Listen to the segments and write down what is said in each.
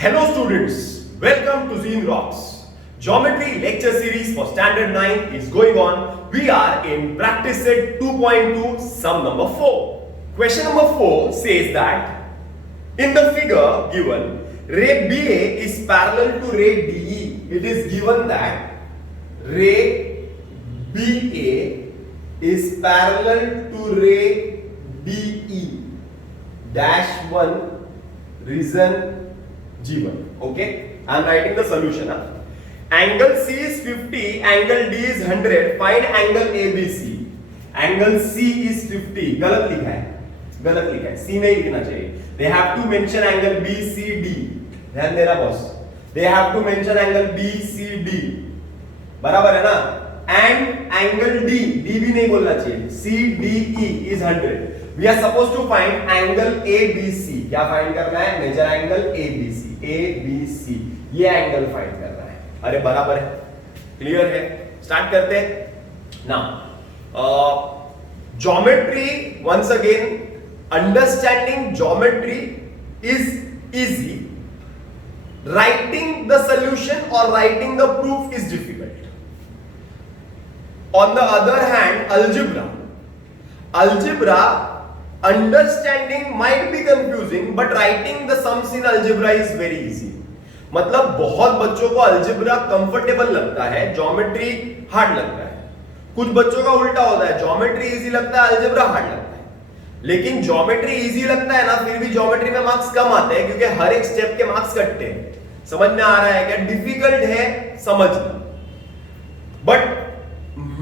Hello students, welcome to Zine Rocks. Geometry lecture series for standard 9 is going on. We are in practice set 2.2 sum number 4. Question number 4 says that in the figure given, ray BA is parallel to ray DE. It is given that ray BA is parallel to ray DE dash 1 reason G1. Okay, I am writing the solution. Angle C is 50, angle D is 100. Find angle ABC. Angle C is 50. गलत लिखा है, C नहीं लिखना चाहिए. They have to mention angle BCD. ध्यान देना boss. They have to mention angle BCD. बराबर है ना? And angle D भी नहीं बोलना चाहिए. CDE is 100. We are supposed to find angle ABC. क्या फाइंड करना है? Measure angle ABC. ये एंगल फाइंड करना है. अरे बराबर है, क्लियर है. स्टार्ट करते हैं ना. Geometry once again, understanding geometry is easy. Writing the solution और writing the proof is difficult. On the other hand algebra understanding might be confusing but writing the sums in algebra is very easy. मतलब बहुत बच्चों को algebra comfortable लगता है, geometry hard लगता है. कुछ बच्चों का उल्टा होता है, ज्योमेट्री इजी लगता है, अलजेब्रा हार्ड लगता है. लेकिन ज्योमेट्री इजी लगता है ना, फिर भी ज्योमेट्री में मार्क्स कम आते हैं क्योंकि हर एक स्टेप के मार्क्स कटते हैं. समझ में आ रहा है क्या? डिफिकल्ट है समझना. बट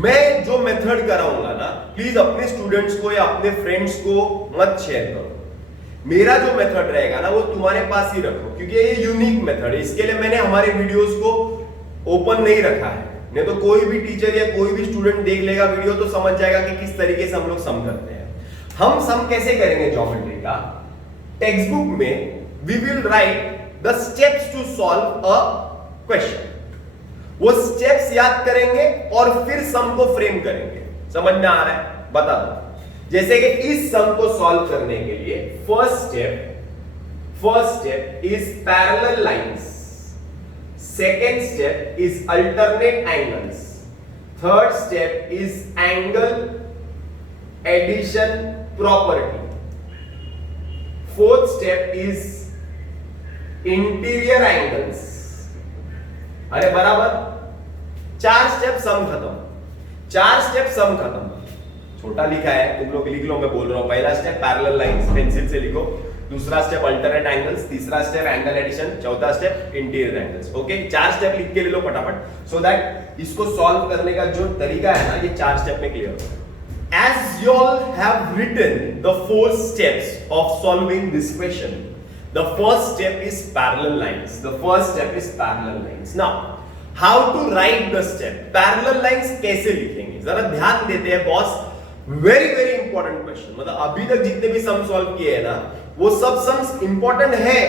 मैं जो मेथड कराऊंगा ना, प्लीज अपने स्टूडेंट्स को या अपने फ्रेंड्स को मत शेयर करो. मेरा जो मेथड रहेगा ना वो तुम्हारे पास ही रखो क्योंकि ये यूनिक मेथड है. इसके लिए मैंने हमारे वीडियोस को ओपन नहीं रखा है. नहीं तो कोई भी टीचर या कोई भी स्टूडेंट देख लेगा वीडियो तो समझ जाएगा कि किस तरीके से हम लोग सम करते हैं. हम सम कैसे करेंगे ज्योमेट्री का? टेक्स्ट बुक में we will write the steps to solve a question. वो स्टेप्स याद करेंगे और फिर सम को फ्रेम करेंगे. समझ में आ रहा है? बता दो. जैसे कि इस सम को सॉल्व करने के लिए first step is parallel lines, second step is alternate angles, third step is angle addition property, fourth step is interior angles. अरे बराबर. 4 स्टेप सम खत्म. छोटा लिखा है, तुम लोग लिख लो, मैं बोल रहा हूं. पहला स्टेप पैरेलल लाइंस, पेंसिल से लिखो. दूसरा स्टेप अल्टरनेट एंगल्स, तीसरा स्टेप एंगल एडिशन, चौथा step interior angles. Okay, 4 step लिख के ले लो फटाफट, सो दैट इसको सॉल्व करने का जो तरीका है ना, ये 4 स्टेप में क्लियर हो. As you all have written the 4 steps of solving this question, the first step is parallel lines. Now, how to write the step? Parallel lines कैसे लिखेंगे? जरा ध्यान देते हैं बॉस. Very important question. मतलब अभी तक जितने भी सम सॉल्व किए हैं ना, वो सब सम्स इंपॉर्टेंट है,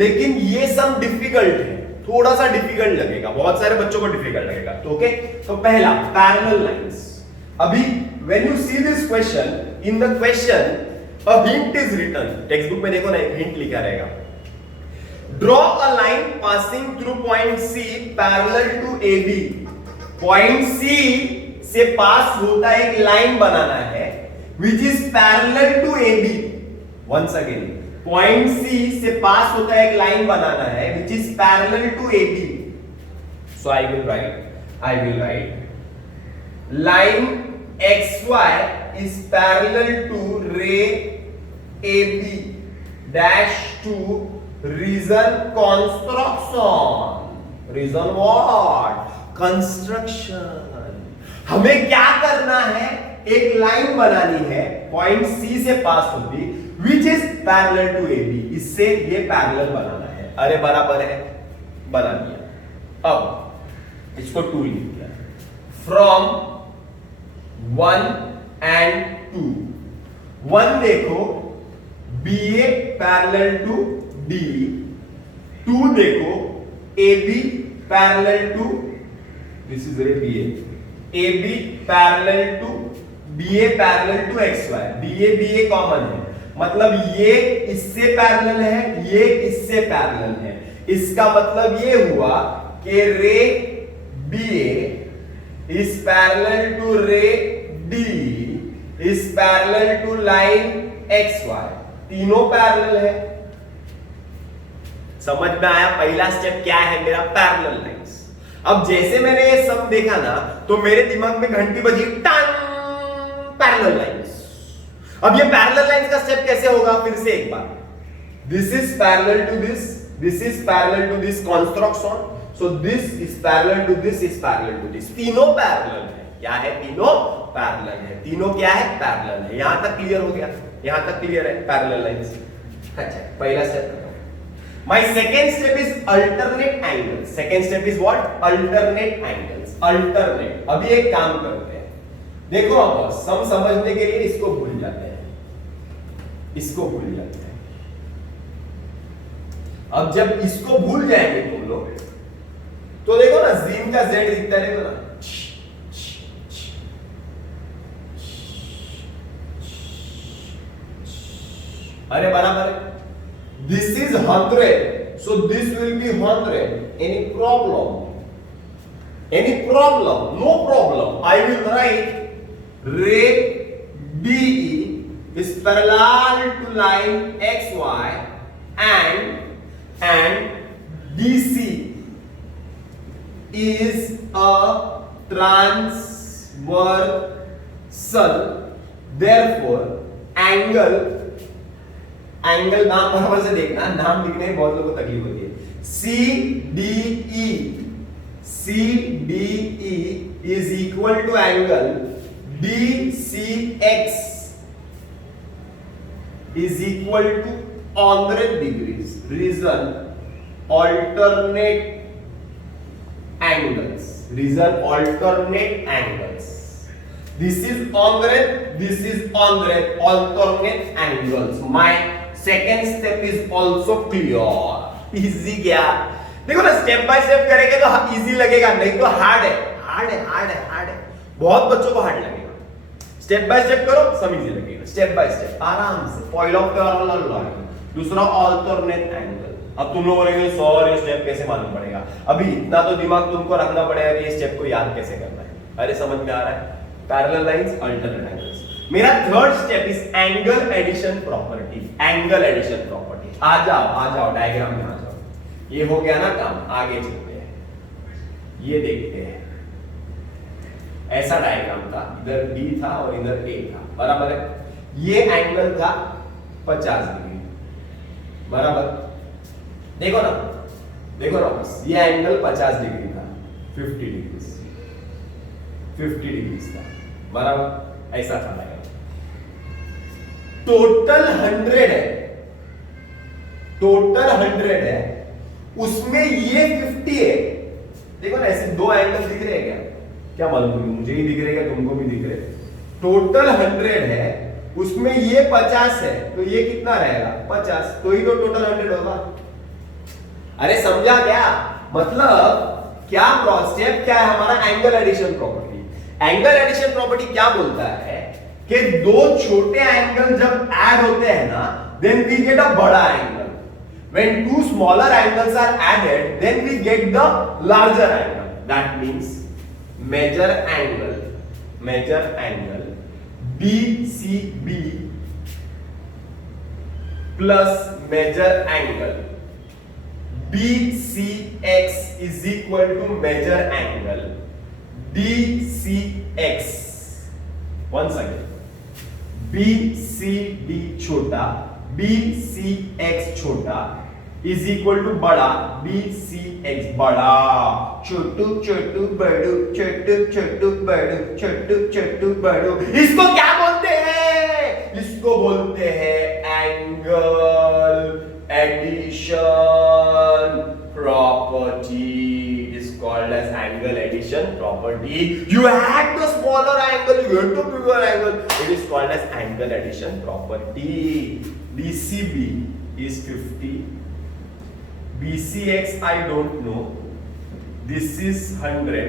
लेकिन ये सम डिफिकल्ट है. थोड़ा सा डिफिकल्ट लगेगा, बहुत सारे बच्चों को डिफिकल्ट लगेगा. तो ओके, तो पहला पैरेलल लाइंस. अभी when you see this question, in the question a hint is written. Text book में देखो ना, एक हिंट लिखा रहेगा. Draw a line passing through point C parallel to AB. Point C से पास होता एक लाइन बनाना है which is parallel to AB. Once again, point C से पास होता एक लाइन बनाना है which is parallel to AB. So I will write line XY is parallel to ray AB dash to reason construction. Reason what? Construction. हमें क्या करना है? एक line बनानी है, पॉइंट C से पास होती, which is parallel to AB. इससे ये पैरेलल बनाना है. अरे बराबर है, बना दिया. अब इसको 2 लिख दिया. From 1 and 2. 1 देखो, BA parallel to DE. 2 देखो, AB parallel to, this is BA. AB parallel to BA parallel to XY. BA common है, मतलब ये इससे पैरेलल है, ये इससे पैरेलल है. इसका मतलब ये हुआ कि रे BA is parallel to ray DE is parallel to line XY, तीनों पैरेलल है। समझ में आया? पहला स्टेप क्या है मेरा? Parallel lines. अब जैसे मैंने ये सब देखा ना तो मेरे दिमाग में घंटी बजी, टन, पैरेलल लाइंस। अब ये पैरेलल लाइंस का स्टेप कैसे होगा? फिर से एक बार, this is parallel to this, this is parallel to this construction, so this is parallel to this, is parallel to this. तीनों पैरेलल है। क्या है? तीनों पैरेलल है। तीनों क्या है? पैरेलल है। यहां तक क्लियर हो गया? यहां तक क्लियर है पैरेलल लाइंस? अच्छा, पहला step. My second step is alternate angles. Second step is what? Alternate angles. Alternate. अभी एक काम करते हैं, देखो अब सम समझने के लिए इसको भूल जाते हैं, इसको भूल जाते हैं। अब जब इसको भूल जाएंगे तुम लोग तो देखो ना, जीन का z दिखता है, देखो ना, अरे बराबर है। This is 100, so this will be 100. Any problem? Any problem? No problem. I will write ray BE is parallel to line XY and DC is a transversal. Therefore, angle नाम बराबर से देखना, नाम लिखने में बहुत लोगों को तकलीफ होती है। CDE is equal to angle DCX is equal to 100 degrees. Reason alternate angles. Reason alternate angles. This is 100, this is 100, alternate angles. My second step is also clear. Easy क्या? देखो ना, स्टेप बाय स्टेप करेंगे तो easy लगेगा, नहीं तो hard है, hard है, हार्ड है, हार्ड है। बहुत बच्चों को हार्ड लगेगा। स्टेप बाय स्टेप करो, सब इजी लगेगा। स्टेप बाय स्टेप आराम से। पहला पैरेलल लाइन, दूसरा अल्टरनेट एंगल। अब तुम लोग बोलेंगे सर ये स्टेप कैसे मालूम पड़ेगा? अभी इतना तो दिमाग तुमको रखना पड़ेगा कि ये स्टेप को याद कैसे करना है। अरे समझ में आ रहा है? Parallel lines, alternate angles. मेरा third step is angle addition property. Angle addition property, आ जाओ डायग्राम में आ जाओ। ये हो गया ना काम, आगे चलते हैं। ये देखते हैं, ऐसा डायग्राम था, इधर D था और इधर A था, बराबर है। ये एंगल था 50 डिग्री, बराबर। देखो ना बस, ये एंगल 50 डिग्री था, 50 डिग्री था, बराबर। ऐसा था डायग्राम। टोटल 100 है, टोटल 100 है, उसमें ये 50 है। देखो ना, ऐसे दो एंगल दिख रहे हैं क्या मालूम? मुझे ही दिख रहे हैं, तुमको भी दिख रहे हैं। टोटल 100 है, उसमें ये 50 है, तो ये कितना रहेगा? 50, तो ही तो टोटल 100 होगा। अरे समझा क्या मतलब? क्या स्टेप क्या है हमारा? Angle addition property. Angle addition property क्या बोलता है कि दो छोटे एंगल जब ऐड होते हैं ना, देन वी गेट अ बड़ा angle. When two smaller angles are added, then we get the larger angle. That means measure angle BCB plus measure angle BCX is equal to measure angle DCX. Once again, BCD छोटा, BCX छोटा is equal to बड़ा, BCX बड़ा। छोटू छोटू बड़ू, छोटू छोटू बड़ू, छोटू छोटू बड़ू। इसको क्या बोलते हैं? इसको बोलते हैं angle addition property. It is called as angle addition property. You add the smaller angle, you get the bigger angle. It is called as angle addition property. BCB is 50. BCX I don't know. This is 100.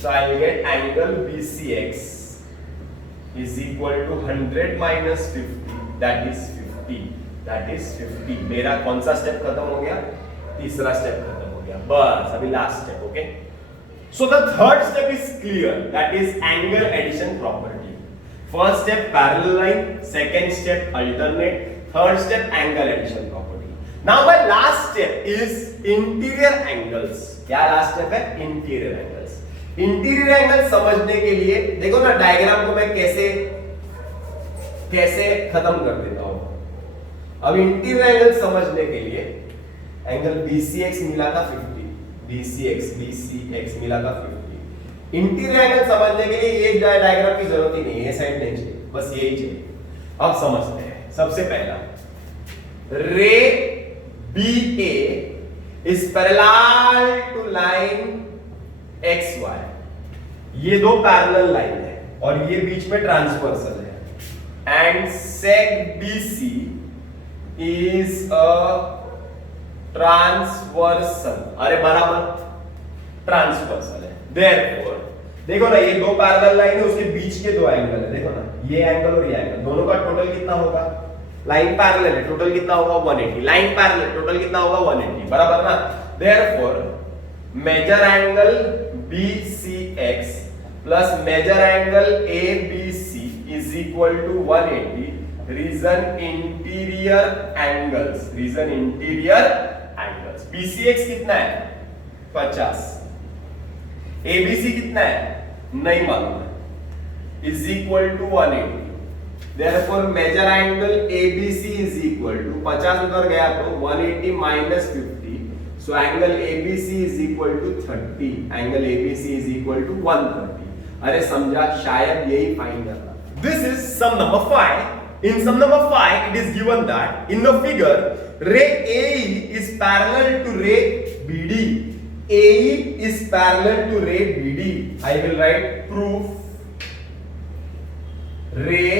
So I'll get angle BCX is equal to 100 minus 50. That is 50. That is 50. मेरा कौन सा step खत्म हो गया? तीसरा step खत्म हो गया, बस अभी last step. Okay, so the third step is clear, that is angle addition property. First step parallel line, second step alternate, third step angle addition property. Now my last step is interior angles. क्या last step है? Interior angles. Interior angles समझने के लिए देखो ना, diagram को मैं कैसे खत्म कर देता हूं. अब इंटीरियर एंगल समझने के लिए एंगल BCX मिला था 50, BCX मिला था 50. इंटीरियर एंगल समझने के लिए एक डायग्राम की जरूरत ही नहीं है, ये साइड नहीं चाहिए, बस यही चाहिए. अब समझते हैं. सबसे पहला, रे BA is parallel to line XY. ये दो पैरेलल लाइन है और ये बीच में ट्रांसवर्सल है. And seg BC is a transversal. अरे बराबर ट्रांसवर्सल है. Therefore देखो ना, ये दो पैरेलल लाइन है, उसके बीच के दो एंगल है. देखो ना, ये एंगल और ये एंगल, दोनों का टोटल कितना होगा? लाइन पैरेलल है, टोटल कितना होगा? 180. लाइन पैरेलल, टोटल कितना होगा? 180. बराबर ना. Therefore measure angle BCX plus measure angle ABC is equal to 180. Reason interior angles. BCX कितना है? 50. ABC कितना है? नहीं मालूम है. Is equal to 180. Therefore measure angle ABC is equal to 50 उधर गया तो 180 minus 50. So angle ABC is equal to 30. Angle ABC is equal to 130. अरे समझा? शायद यही फाइंड करना. This is sum number 5. In sum number 5, it is given that in the figure, ray AE is parallel to ray BD. AE is parallel to ray BD. I will write proof. Ray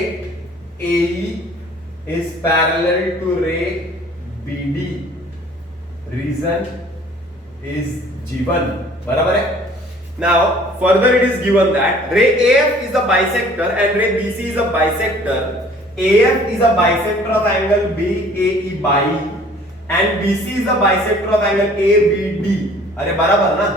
AE is parallel to ray BD. Reason is given. बराबर है? Now further it is given that ray AF is a bisector and ray BC is a bisector. AF is a bisector of angle BAE by and BC is a bisector of angle ABD. अरे बराबर ना.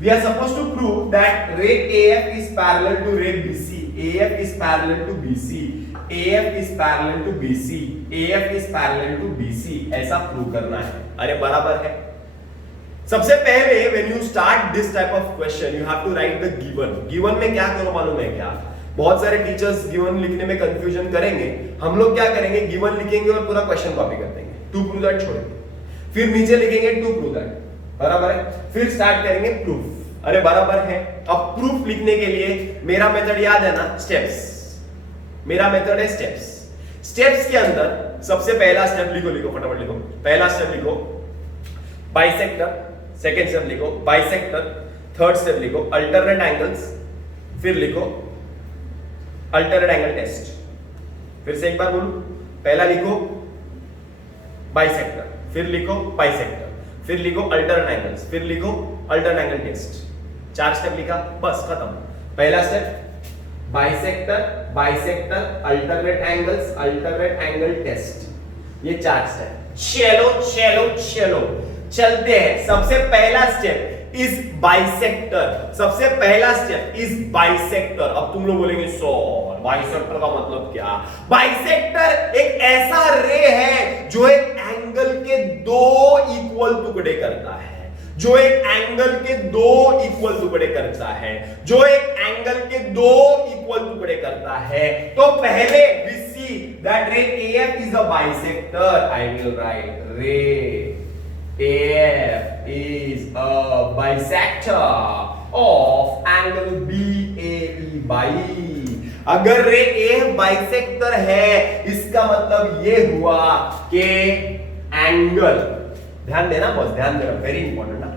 We are supposed to prove that ray AF is parallel to ray BC. AF is parallel to BC. AF is parallel to BC. AF is parallel to BC. ऐसा prove करना है. अरे बराबर है. सबसे पहले when you start this type of question you have to write the given. Given में क्या करो मालूम है क्या? बहुत सारे टीचर्स गिवन लिखने में कंफ्यूजन करेंगे. हम लोग क्या करेंगे? गिवन लिखेंगे और पूरा क्वेश्चन कॉपी कर देंगे. टू प्रूव दैट छोड़ेंगे. फिर नीचे लिखेंगे टू प्रूव दैट. बराबर है. फिर स्टार्ट करेंगे प्रूफ. अरे बराबर है. अब प्रूफ लिखने के लिए मेरा मेथड याद है ना? स्टेप्स. मेरा मेथड है स्टेप्स. स्टेप्स के अंदर सबसे पहला स्टेप लिखो फटाफट लिखो. पहला स्टेप लिखो बाइसेक्टर. सेकंड स्टेप लिखो बाइसेक्टर. थर्ड स्टेप लिखो अल्टरनेट एंगल्स. फिर लिखो अल्टरनेट एंगल टेस्ट. फिर से एक बार बोलूं. पहला लिखो बाइसेक्टर, फिर लिखो बाइसेक्टर, फिर लिखो अल्टरनेट एंगल्स, फिर लिखो अल्टरनेट एंगल टेस्ट. 4 स्टेप लिखा, बस खत्म. पहला step bisector, bisector, alternate angles, alternate angle test. ये 4 स्टेप. चलो चलते हैं. सबसे पहला स्टेप इज बाइसेक्टर. सबसे पहला स्टेप इज बाइसेक्टर. अब तुम लोग बोलेंगे सर बाइसेक्टर का मतलब क्या? बाइसेक्टर एक ऐसा रे है जो एक एंगल के 2 इक्वल टुकड़े करता है. जो एक एंगल के 2 इक्वल टुकड़े करता है. जो एक एंगल के 2 इक्वल टुकड़े करता है. तो पहले we see that ray AF is a bisector. I will write ray AF is a bisector of angle BAE by. अगर रे AF बाइसेक्टर है इसका मतलब ये हुआ कि एंगल, ध्यान देना बॉस, ध्यान देना, वेरी इंपॉर्टेंट ना.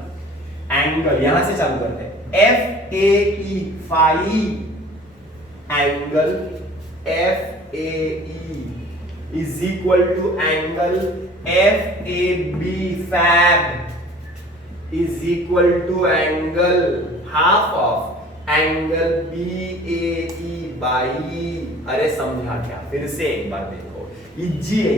एंगल यहां से चालू करते हैं. FAE फाई angle FAE is equal to angle FAB fab is equal to angle half of angle BAE by. अरे समझा क्या? फिर से एक बार देखो. इजी है.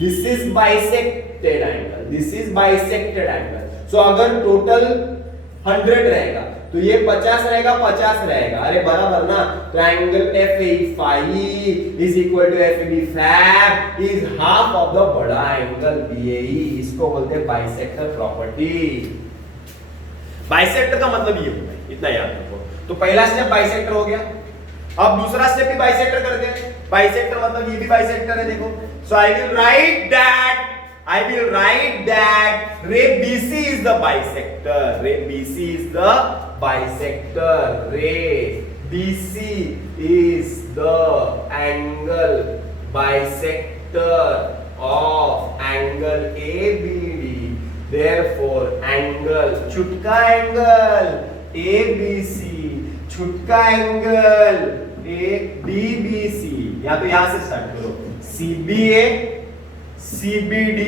This is bisector bisected angle, this is bisected angle. So अगर टोटल 100 रहेगा तो ये 50 रहेगा, 50 रहेगा, अरे बराबर ना। तो एंगल FAE फाई इज इक्वल टू FAB फैब इज हाफ ऑफ द बड़ा एंगल BAE। इसको बोलते हैं बाइसेक्टर प्रॉपर्टी। बाइसेक्टर का मतलब ये होता है, इतना याद रखो। तो पहला स्टेप बाइसेक्टर हो गया। अब दूसरा स्टेप भी बाइसेक्टर करते हैं। बाइसेक्टर मतलब ये भी बाइसेक्टर है, देखो। सो आई विल राइट दैट रे BC is the bisector. Ray BC is the bisector. Ray BC is the angle bisector of angle ABD. Therefore, angle छुटका एंगल ABC, छुटका एंगल DBC, या तो यहां से स्टार्ट करो। CBA CBD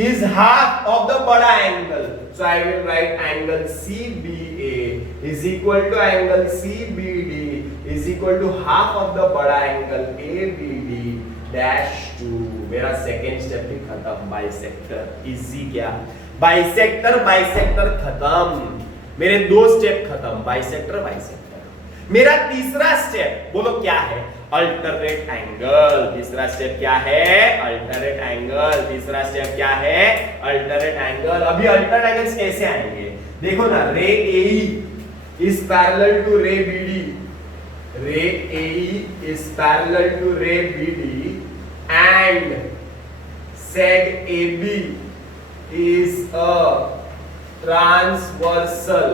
is half of the बड़ा angle, so I will write angle CBA is equal to angle CBD is equal to half of the बड़ा angle ABD dash 2। मेरा second step भी खत्म, बाइसेक्टर। इजी क्या, bisector खत्म, मेरे दो step खत्म, बाइसेक्टर। मेरा तीसरा स्टेप बोलो क्या है, अल्टरनेट एंगल। तीसरा स्टेप क्या है, अल्टरनेट एंगल। तीसरा स्टेप क्या है, अल्टरनेट एंगल। अभी अल्टरनेट एंगल्स कैसे आएंगे, देखो ना। रे AE इज पैरेलल टू रे BD, रे AE इज पैरेलल टू रे BD and सेग AB is a transversal.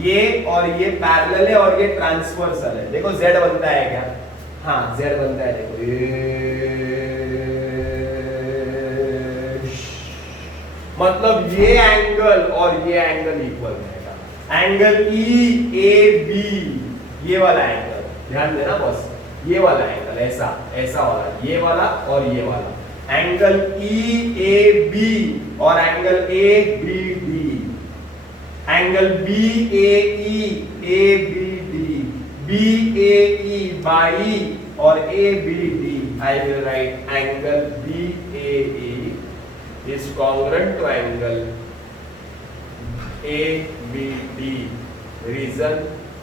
ये और ये पैरेलल है और ये ट्रांसवर्सल है। देखो Z बनता है क्या, हाँ Z बनता है, देखो मतलब ये एंगल और ये एंगल इक्वल रहेगा। एंगल EAB, ये वाला एंगल ध्यान देना बॉस, ये वाला एंगल ऐसा वाला, ये वाला और ये वाला एंगल EAB और angle ABD, angle BAE ABD, BAE by और ABD। I will write angle BAE is congruent to angle ABD. Reason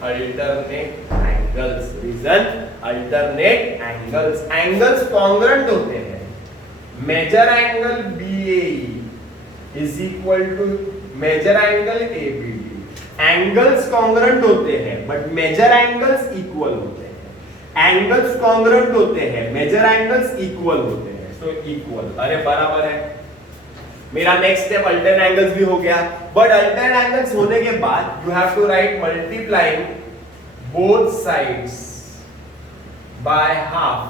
alternate angles. Reason alternate angles. Angles congruent होते हैं। Measure angle BAE is equal to measure angle ABD. Angles congruent होते हैं but measure angles equal होते हैं। Angles congruent होते हैं, measure angles equal होते हैं। So equal, अरे बराबर है। मेरा नेक्स्ट स्टेप अल्टरनेट एंगल्स भी हो गया, बट अल्टरनेट एंगल्स होने के बाद you have to write multiplying both sides by half.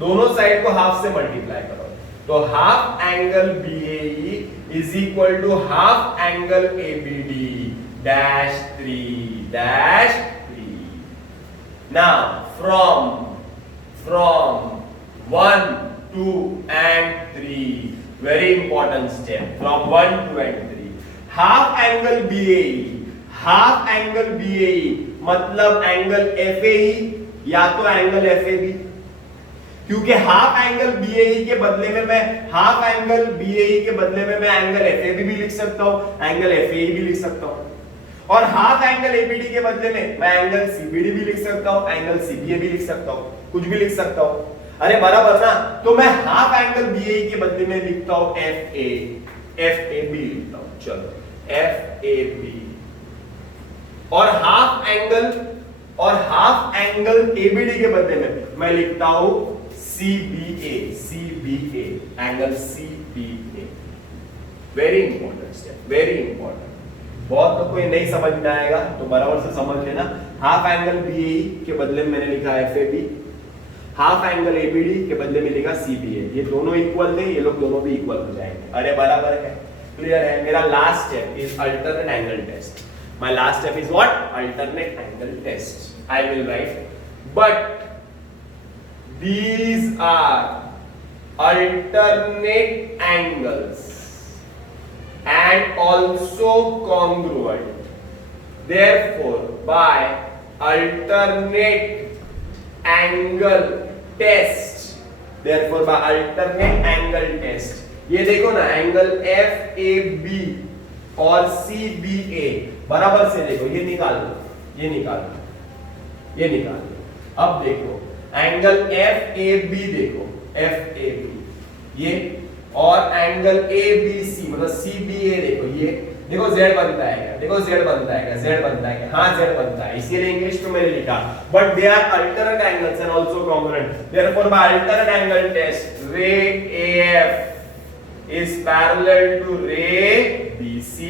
दोनों साइड को हाफ से मल्टीप्लाई करो, तो half angle BAE is equal to half angle ABD dash 3। Now from 1, 2 and 3, very important step, from 1, 2 and 3, half angle BAE मतलब angle FAE या तो angle FAB, क्योंकि half angle BAE के बदले में मैं हाफ एंगल BAE के बदले में मैं एंगल FAB भी लिख सकता हूं, एंगल FAE भी लिख सकता हूं, और हाफ एंगल ABD के बदले में मैं एंगल CBD भी लिख सकता हूं, एंगल CBA भी लिख सकता हूं, कुछ भी लिख सकता हूं। अरे बराबर ना। तो मैं हाफ एंगल BAE के बदले में लिखता हूं FAB लिखता हूं। चलो FAB, और हाफ एंगल ABD के बदले में मैं लिखता हूं CBA angle CBA। Very important step, very important. बहुत तो कोई नहीं समझ में आएगा तो बराबर से समझ लेना। हाफ एंगल BAE के बदले में मैंने लिखा FAB, हाफ एंगल ABD के बदले में लिखा CBA। ये दोनों इक्वल थे, ये लोग दोनों भी इक्वल हो जाएंगे। अरे बराबर है, क्लियर है। मेरा last step is alternate angle test. My last step is what, alternate angle test. I will write but these are alternate angles and also congruent. Therefore, by alternate angle test, ये देखो ना angle F A B और C B ए बराबर से देखो, ये निकाल लो, ये निकाल लो, ये निकाल लो। अब देखो एंगल एफ ए बी, देखो एफ ए बी ये, और एंगल ए बी सी मतलब सी बी ए देखो, ये देखो z बनता है क्या, देखो z बनता है क्या, z बनता है क्या, हाँ z बनता है, इसीलिए इंग्लिश में मैंने लिखा, but they are alternate angles and also congruent, therefore by alternate angle test ray AF is parallel to ray BC।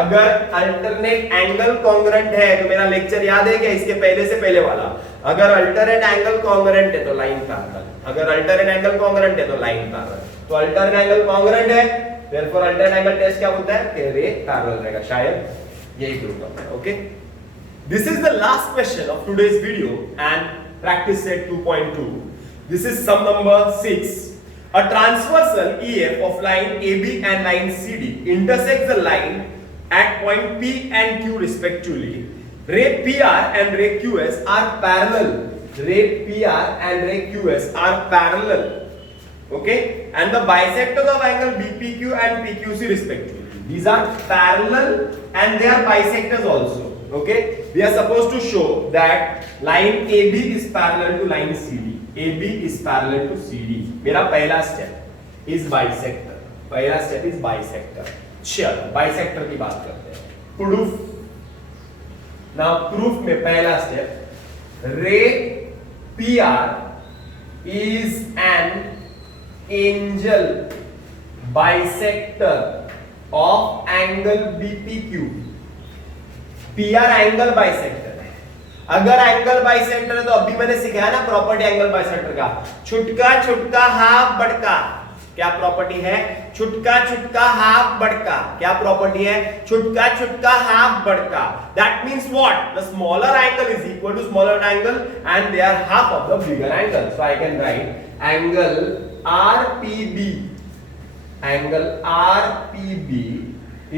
अगर अल्टरनेट एंगल कॉन्ग्रुएंट है तो मेरा लेक्चर याद है क्या, इसके पहले से पहले वाला, अगर अल्टरनेट एंगल कॉन्ग्रुएंट है तो लाइन पैरेलल, अगर अल्टरनेट एंगल कॉन्ग्रुएंट है तो लाइन पैरेलल, तो अल्टरनेट एंगल कॉन्ग्रुएंट है, देयरफॉर अल्टरनेट एंगल टेस्ट क्या बोलता है कि रे पैरेलल रहेगा, शायद यही प्रूव करना है। Okay, this is the last question of today's video and practice set 2.2। This is sum number 6। A transversal EF of line AB and line CD intersects the line at point P and Q respectively. Ray PR and ray QS are parallel. Ray PR and ray QS are parallel. Okay, and the bisectors of angle BPQ and PQC respectively. These are parallel and they are bisectors also. Okay, we are supposed to show that line AB is parallel to line CD. AB is parallel to CD. मेरा पहला step is bisector, पहला step is bisector. चलो bisector की बात करते हैं, proof. Now proof में पहला स्टेप, रे PR is an angle bisector of angle BPQ। PR angle bisector, अगर एंगल बाइसेक्टर है तो अभी मैंने सिखाया ना प्रॉपर्टी एंगल बाइसेक्टर का, छुटका छुटका हाफ बड़का, क्या प्रॉपर्टी है, छुटका छुटका हाफ बड़का, क्या प्रॉपर्टी है, छुटका छुटका हाफ बड़का। That means what, the smaller angle is equal to smaller angle and they are half of the bigger angle. So I can write angle RPB, angle RPB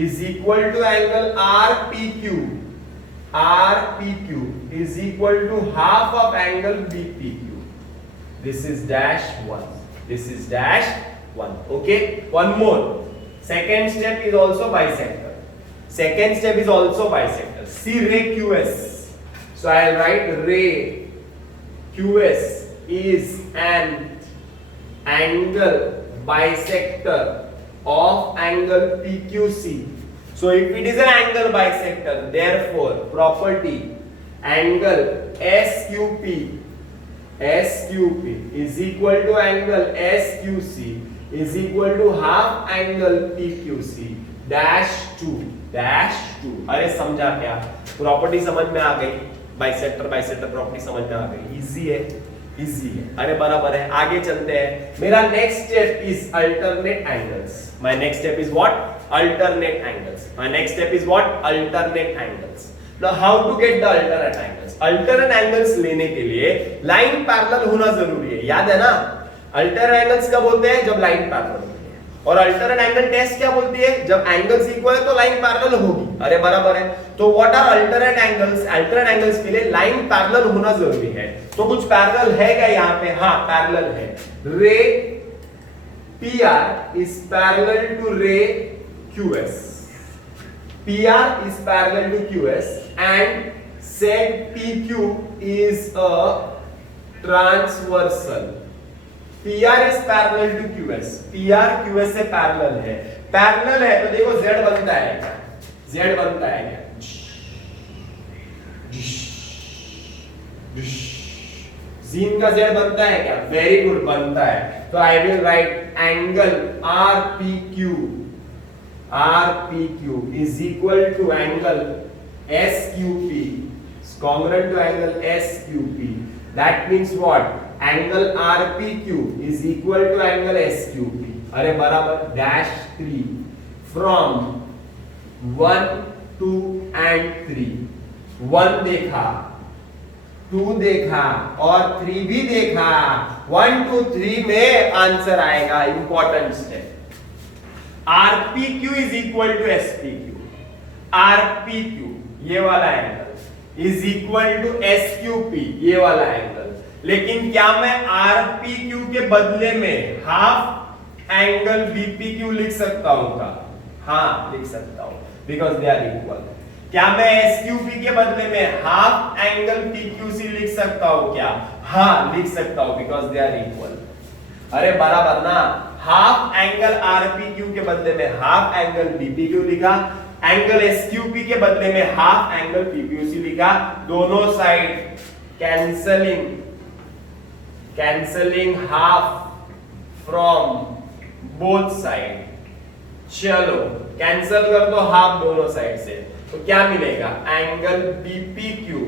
is equal to angle RPQ, RPQ is equal to half of angle BPQ. This is dash 1. This is dash 1. Okay. One more. Second step is also bisector. Second step is also bisector. See ray QS. So I will write ray QS is an angle bisector of angle PQC. So if it is an angle bisector, therefore property angle SQP is equal to angle SQC is equal to half angle PQC dash 2 dash 2। अरे समझा क्या, property समझ में आ गई, bisector property समझ में आ गई, easy है, इजी है, अरे बराबर है। आगे चलते हैं, मेरा next step is alternate angles. My next step is what, alternate angles. My next step is what, alternate angles. Now how to get the alternate angles? Alternate angles लेने के लिए लाइन पैरेलल होना जरूरी है, याद है ना। alternate angles कब होते हैं, जब लाइन पैरेलल होती है, और alternate angle टेस्ट क्या बोलती है, जब एंगल्स इक्वल है तो लाइन पैरेलल होगी, अरे बराबर है। तो what are alternate angles? alternate angles के लिए लाइन पैरेलल होना जरूरी है, तो कुछ पैरेलल है क्या यहाँ पे, हाँ पैरेलल है। रे PR is parallel to ray QS. PR is parallel to QS and seg PQ is a transversal. PR is parallel to QS. PR QS से parallel है, parallel है तो देखो Z बनता है क्या, Z बनता है क्या, जीन का Z बनता है क्या, वेरी गुड बनता है। तो आई will right angle RPQ is equal to angle SQP, is congruent to angle SQP. That means what? Angle RPQ is equal to angle SQP. अरे बराबर dash 3 from 1, 2 and 3. 1 देखा, 2 देखा और 3 भी देखा। 1, 2, 3 में आंसर आएगा, important step. RPQ is equal to SPQ. RPQ ये वाला angle is equal to SQP ये वाला एंगल। लेकिन क्या मैं RPQ के बदले में हाफ एंगल बीपीक्यू लिख सकता हूं क्या? हाँ लिख सकता हूं, बिकॉज दे आर इक्वल। क्या मैं एसक्यूपी के बदले में हाफ एंगल पीक्यूसी लिख सकता हूं क्या? हाँ लिख सकता हूं, बिकॉज दे आर इक्वल। अरे बराबर ना, हाफ एंगल आरपीक्यू के बदले में हाफ एंगल बीपीक्यू लिखा, एंगल एसक्यूपी के बदले में हाफ एंगल पीक्यूसी लिखा, दोनों side cancelling half from both side. चलो कैंसल कर दो हाफ दोनों साइड से, तो क्या मिलेगा? Angle BPQ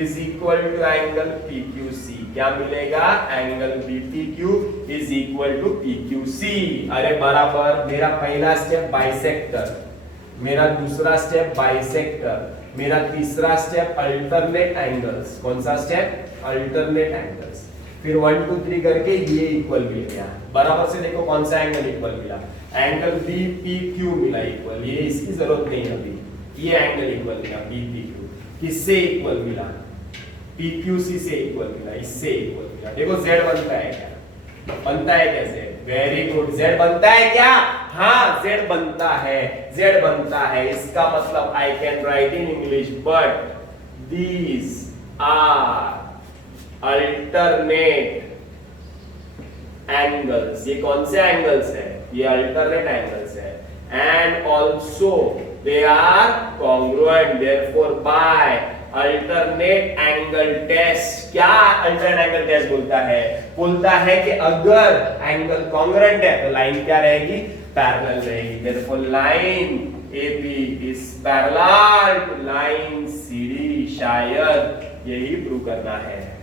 is equal to angle PQC. क्या मिलेगा? Angle BPQ is equal to PQC. अरे बराबर, मेरा पहला स्टेप बाइसेक्टर, मेरा दूसरा स्टेप बाइसेक्टर, मेरा तीसरा स्टेप अल्टरनेट एंगल्स। कौन सा स्टेप? Alternate angles. फिर 1 2 3 करके ये इक्वल मिल गया। बराबर से देखो कौन सा एंगल इक्वल मिला? एंगल बीपीक्यू मिला इक्वल। ये इसकी जरूरत नहीं है अभी, ये एंगल इक्वल मिला बीपीक्यू। किससे इक्वल मिला? पीक्यूसी से इक्वल मिला, इससे इक्वल मिला। देखो z बनता है क्या? बनता है कैसे? वेरी गुड, z बनता है क्या? हाँ z बनता है, z बनता है। इसका मतलब I can write in English, but these are alternate angles. ये कौन से एंगल्स है? ये अल्टरनेट एंगल्स है। And also they are congruent, therefore by alternate angle test. क्या अल्टरनेट एंगल टेस्ट बोलता है? बोलता है कि अगर एंगल कॉन्ग्रुएंट है तो लाइन क्या रहेगी? पैरेलल रहेगी। Therefore line AB is parallel to line CD। शायद यही प्रूव करना है।